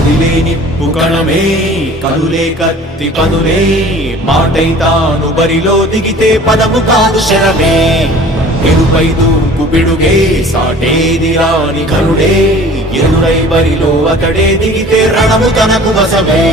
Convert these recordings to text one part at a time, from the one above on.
కదిలే నిప్పు కణమే కదులే కత్తి పదులే మాటై తాను బరిలో దిగితే పదము కాదు శరమే ఎరుపై దూకు పిడుగే సాటేది రాని కరుడే ఎరురై బరిలో అతడే దిగితే రణము తనకు వశమే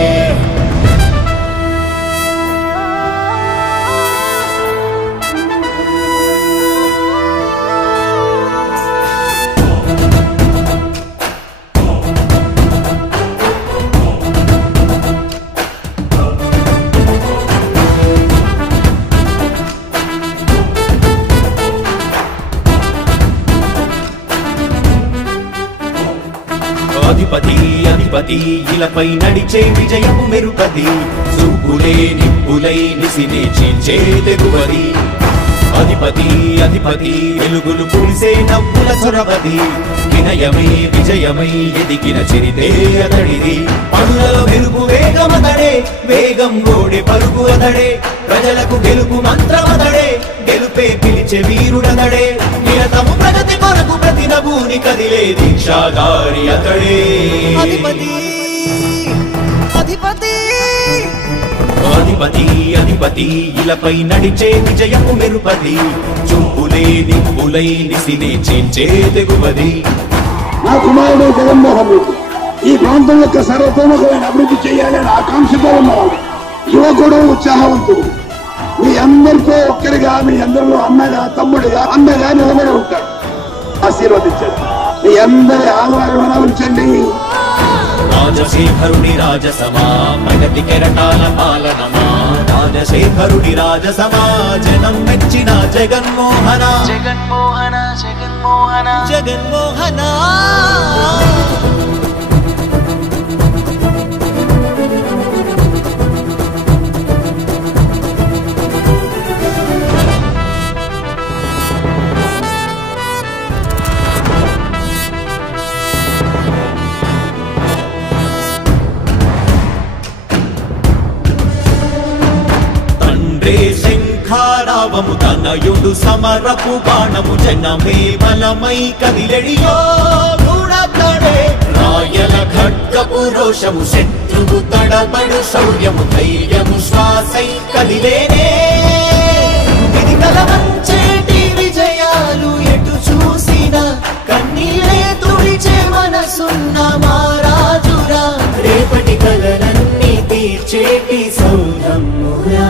అధిపతి అధిపతి ఇలపై నడిచే విజయము మెరుపది చూపులే నిప్పులై నిసినే చీల్చే తెగువది అధిపతి అధిపతి వెలుగులు పులిసే నవ్వుల చొరవది వినయమై విజయమై ఎదిగిన చరితే అతడిది పనులలో మెరుపు వేగమతడే వేగం గోడే పరుగు అతడే ప్రజలకు గెలుపు మంత్రమతడే గెలుపే పిలిచే వీరుడతడే నిరతము ప్రగతి కొరకు ప్రతి నభూని కదిలే దీక్షాధారి అతడే అధిపతి అధిపతి అధిపతి అధిపతి ఇలపై నడిచే విజయము మెరుపది చూపులే నిప్పులై నిసినే చీల్చే తెగువది నా కుమారుడు జగన్మోహన్ రెడ్డి ఈ ప్రాంతం యొక్క సర్వతోముఖమైన అభివృద్ధి చేయాలని ఆకాంక్షతో ఉన్నవాడు యువకుడు ఉత్సాహవంతుడు మీ అందరితో ఒక్కరిగా మీ అందరిలో అన్నగా తమ్ముడిగా అన్నగా నిలబడి ఉంటాడు ఆశీర్వదించండి మీ అందరి ఆహ్వానం ఉంచండి రాజశేఖరుడి రాజసమా ప్రగతి కెరటాల పాలనమా రాజశేఖరుడి రాజసమా జనం మెచ్చిన జగన్మోహన జగన్మోహన జగన్మోహన జగన్మోహన శంఖారావము తనయుడు సమరపు బాణము జనమే బలమై కదిలెడియో గూడతడే రాయల ఖడ్గపు రోషము శత్రువు తడబడు శౌర్యము ధైర్యము శ్వాసై కదిలేనే ఇది కలవంచేటి విజయాలు ఎటు చూసినా కన్నీలే తుడిచే మనసున్న మారాజురా రేపటి కలలన్నీ తీర్చేటి సౌధమురా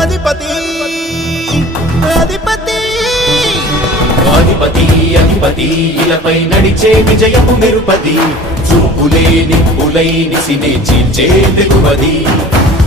అధిపతి అధిపతి అధిపతి అధిపతి ఇలపై నడిచే విజయము మెరుపది చూపులే నిప్పులై నిసినే చీల్చే తెగువది